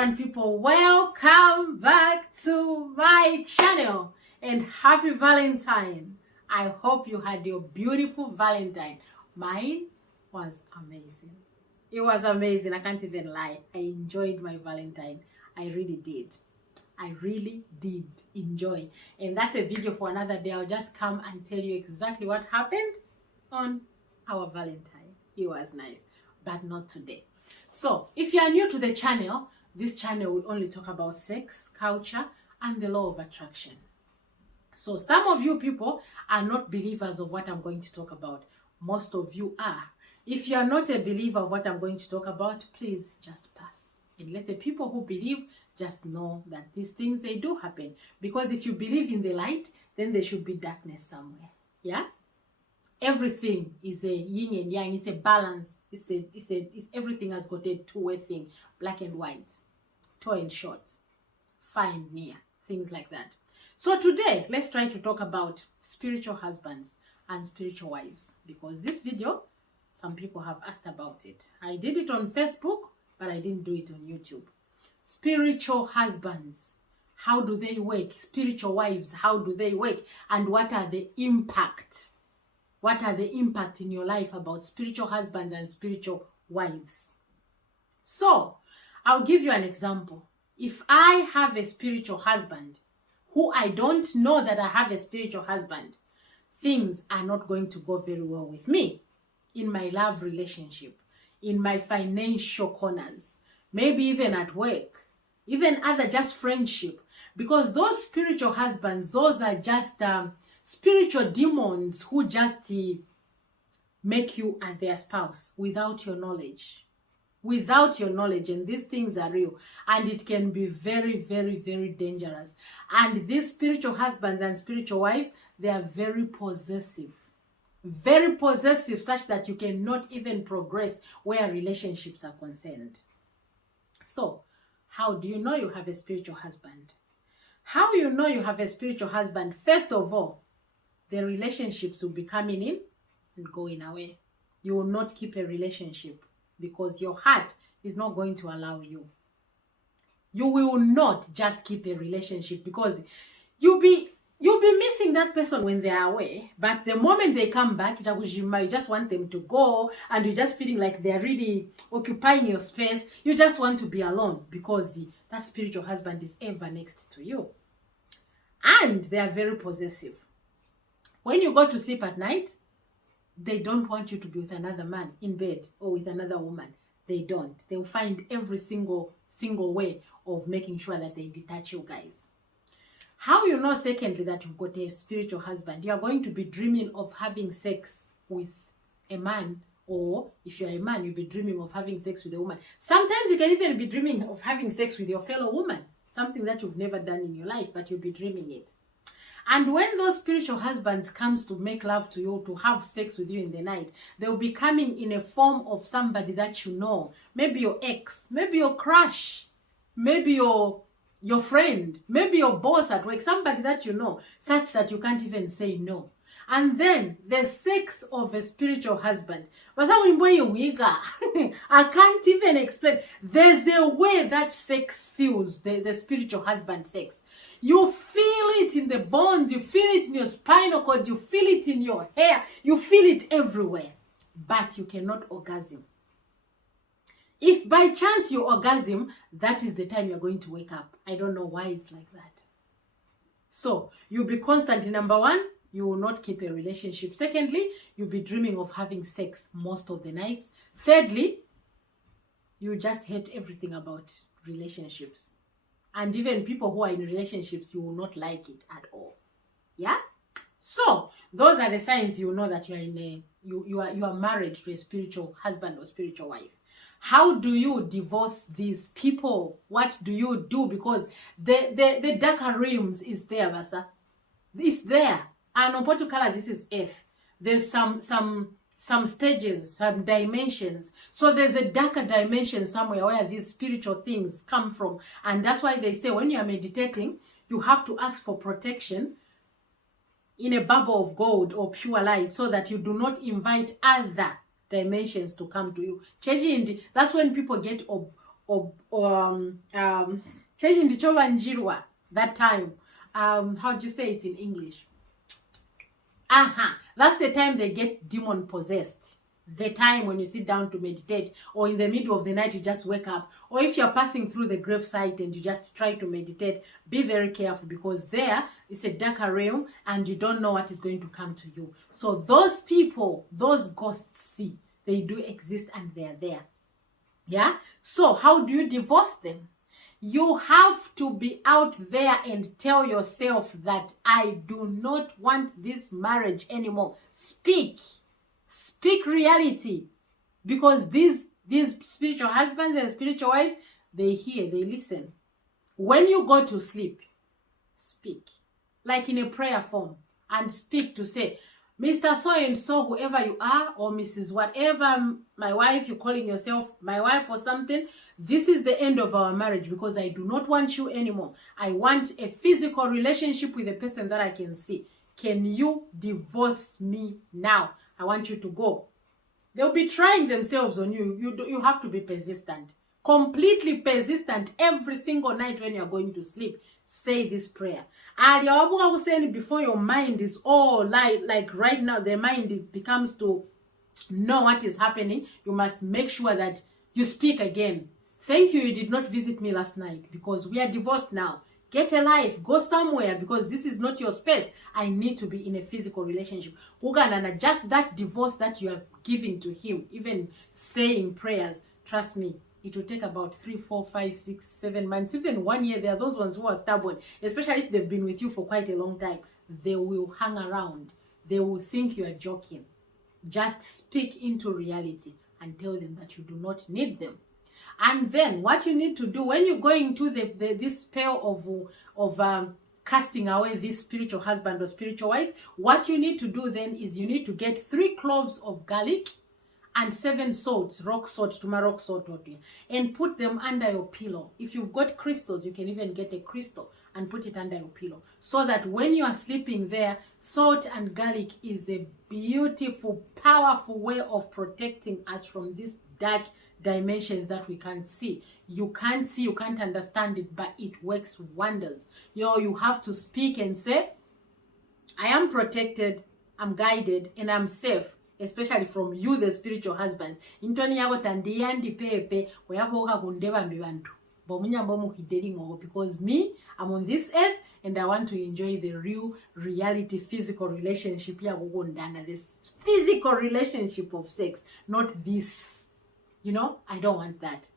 vibrant people, welcome back to my channel and happy Valentine. I hope you had your beautiful Valentine. Mine was amazing. It was amazing. I can't even lie. I enjoyed my Valentine. I really did. I really did enjoy. And that's a video for another day. I'll just come and tell you exactly what happened on our Valentine. It was nice, but not today. So if you are new to the channel, this channel will only talk about sex, culture, and the law of attraction. So some of you people are not believers of what I'm going to talk about. Most of you are. If you are not a believer of what I'm going to talk about, please just pass. And let the people who believe just know that these things, they do happen. Because if you believe in the light, then there should be darkness somewhere. Yeah? Everything is a yin and yang. It's a balance. It's everything has got a two-way thing. Black and white. Tall and short. Fine, near. Things like that. So today, let's try to talk about spiritual husbands and spiritual wives. Because this video, some people have asked about it. I did it on Facebook, but I didn't do it on YouTube. Spiritual husbands. How do they work? Spiritual wives, how do they work? And what are the impacts? What are the impact in your life about spiritual husbands and spiritual wives? So, I'll give you an example. If I have a spiritual husband who I don't know that I have a spiritual husband, things are not going to go very well with me in my love relationship, in my financial corners, maybe even at work, even other just friendship. Because those spiritual husbands, those are just spiritual demons who just make you as their spouse without your knowledge. Without your knowledge. And these things are real. And it can be very, very, very dangerous. And these spiritual husbands and spiritual wives, they are very possessive. Very possessive, such that you cannot even progress where relationships are concerned. So, how do you know you have a spiritual husband? How you know you have a spiritual husband? First of all, the relationships will be coming in and going away. You will not keep a relationship because your heart is not going to allow you. You will not just keep a relationship because you'll be missing that person when they are away. But the moment they come back, you might just want them to go and you're just feeling like they're really occupying your space. You just want to be alone because that spiritual husband is ever next to you. And they are very possessive. When you go to sleep at night, they don't want you to be with another man in bed or with another woman. They don't. They'll find every single way of making sure that they detach you guys. How you know, secondly, that you've got a spiritual husband? You are going to be dreaming of having sex with a man, or if you're a man, you'll be dreaming of having sex with a woman. Sometimes you can even be dreaming of having sex with your fellow woman, something that you've never done in your life, but you'll be dreaming it. And when those spiritual husbands comes to make love to you, to have sex with you in the night, they'll be coming in a form of somebody that you know. Maybe your ex, maybe your crush, maybe your friend, maybe your boss at work, somebody that you know, such that you can't even say no. And then the sex of a spiritual husband. I can't even explain. There's a way that sex feels, the spiritual husband sex. You feel it in the bones, you feel it in your spinal cord, you feel it in your hair, you feel it everywhere. But you cannot orgasm. If by chance you orgasm, that is the time you're going to wake up. I don't know why it's like that. So, you'll be constantly, number one, you will not keep a relationship. Secondly, you'll be dreaming of having sex most of the nights. Thirdly, you just hate everything about relationships. And even people who are in relationships, you will not like it at all. Yeah? So, those are the signs you know that you are you are married to a spiritual husband or spiritual wife. How do you divorce these people? What do you do? Because the darker realms is there, Vasa. It's there. And on Portugal, this is F. There's some stages, some dimensions. So there's a darker dimension somewhere where these spiritual things come from. And that's why they say when you are meditating, you have to ask for protection in a bubble of gold or pure light so that you do not invite other dimensions to come to you. That's when people get changing the chovanjirwa that time. How do you say it in English? That's the time they get demon possessed. The time when you sit down to meditate, or in the middle of the night you just wake up, or if you're passing through the gravesite and you just try to meditate, be very careful, because there is a darker realm and you don't know what is going to come to you. So those people, those ghosts, see, they do exist and they're there. Yeah? So how do you divorce them? You have to be out there and tell yourself that I do not want this marriage anymore. Speak reality, because these spiritual husbands and spiritual wives, they hear, they listen. When you go to sleep, speak like in a prayer form, and speak to say, Mr. So and so, whoever you are, or Mrs. whatever, my wife, you're calling yourself my wife or something, this is the end of our marriage, because I do not want you anymore. I want a physical relationship with a person that I can see. Can you divorce me now? I want you to go. They'll be trying themselves on you. You have to be persistent. Completely persistent every single night when you're going to sleep. Say this prayer. And you're saying before your mind is all like right now, the mind becomes to know what is happening. You must make sure that you speak again. Thank you did not visit me last night, because we are divorced now. Get a life, go somewhere, because this is not your space. I need to be in a physical relationship. And just that divorce that you are giving to him, even saying prayers, trust me, it will take about 3, 4, 5, 6, 7 months, even 1 year. There are those ones who are stubborn, especially if they've been with you for quite a long time. They will hang around. They will think you are joking. Just speak into reality and tell them that you do not need them. And then what you need to do when you go into this spell of casting away this spiritual husband or spiritual wife, what you need to do then is you need to get 3 cloves of garlic and 7 salts, rock salt, turmeric salt, and put them under your pillow. If you've got crystals, you can even get a crystal and put it under your pillow, so that when you are sleeping there, salt and garlic is a beautiful, powerful way of protecting us from these dark dimensions that we can't see. You can't see, you can't understand it, but it works wonders. You have to speak and say, I am protected, I'm guided, and I'm safe, especially from you, the spiritual husband. Because me, I'm on this earth and I want to enjoy the real reality physical relationship. This physical relationship of sex, not this. I don't want that.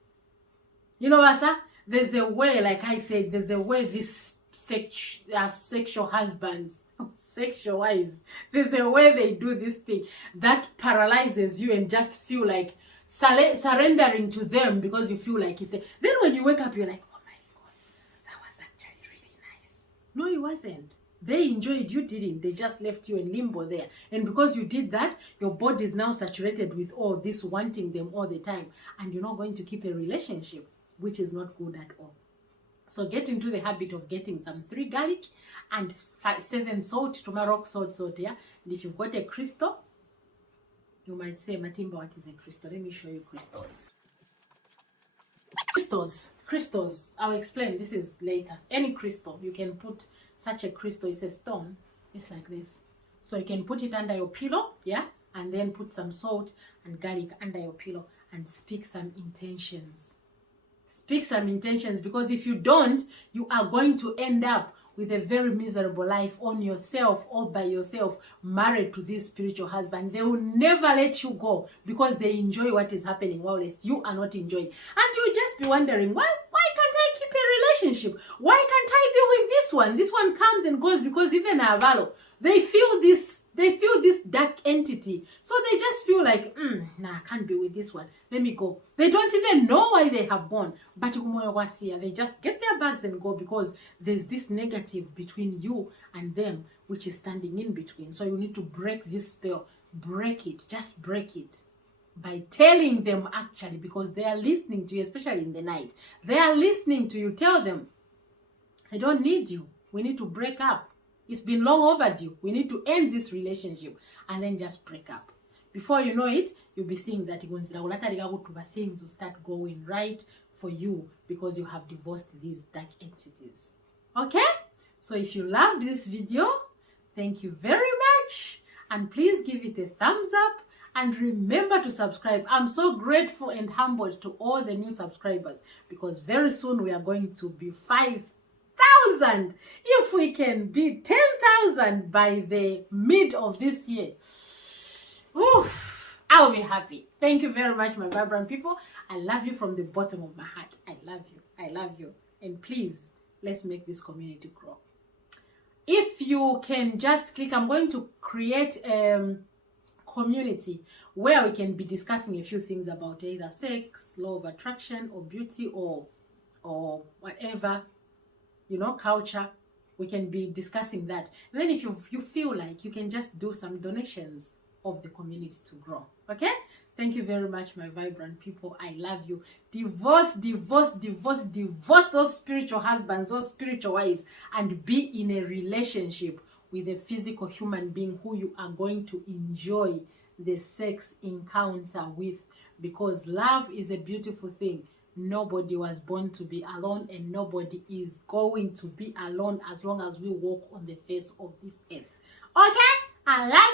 Vasa, there's a way, like I said, there's a way these sexual husbands, sexual wives, there's a way they do this thing that paralyzes you and just feel like surrendering to them, because you feel like it's a, then when you wake up, you're like, oh my God, that was actually really nice. No, it wasn't. They enjoyed, you didn't. They just left you in limbo there. And because you did that, your body is now saturated with all this, wanting them all the time. And you're not going to keep a relationship, which is not good at all. So get into the habit of getting some 3 garlic and 7 salt, turmeric salt, yeah? And if you've got a crystal, you might say, Matimba, what is a crystal? Let me show you crystals. Crystals, I'll explain. This is later. Any crystal, you can put such a crystal. It's a stone. It's like this. So you can put it under your pillow, yeah? And then put some salt and garlic under your pillow and speak some intentions. Speak some intentions, because if you don't, you are going to end up with a very miserable life on yourself, or by yourself, married to this spiritual husband. They will never let you go, because they enjoy what is happening, while you are not enjoying. And you'll just be wondering, why can't I keep a relationship? Why can't I be with this one? This one comes and goes, because even Avalo, they feel this dark entity. So they just feel like, nah, I can't be with this one. Let me go. They don't even know why they have gone. But they just get their bags and go, because there's this negative between you and them, which is standing in between. So you need to break this spell. Break it. Just break it. By telling them, actually, because they are listening to you, especially in the night. They are listening to you. Tell them, I don't need you. We need to break up. It's been long overdue. We need to end this relationship, and then just break up. Before you know it, you'll be seeing that things will start going right for you because you have divorced these dark entities. Okay? So if you loved this video, thank you very much. And please give it a thumbs up. And remember to subscribe. I'm so grateful and humbled to all the new subscribers because very soon we are going to be 5,000. If we can be 10,000 by the mid of this year, oof, I'll be happy. Thank you very much, my vibrant people. I love you from the bottom of my heart. I love you. I love you. And please, let's make this community grow. If you can just click, I'm going to create community where we can be discussing a few things about either sex, law of attraction, or beauty, or whatever, you know, culture. We can be discussing that. And then if you feel like, you can just do some donations of the community to grow. Okay? Thank you very much, my vibrant people. I love you. Divorce those spiritual husbands, those spiritual wives, and be in a relationship with a physical human being who you are going to enjoy the sex encounter with, because love is a beautiful thing. Nobody was born to be alone, and nobody is going to be alone as long as we walk on the face of this earth. Okay? I love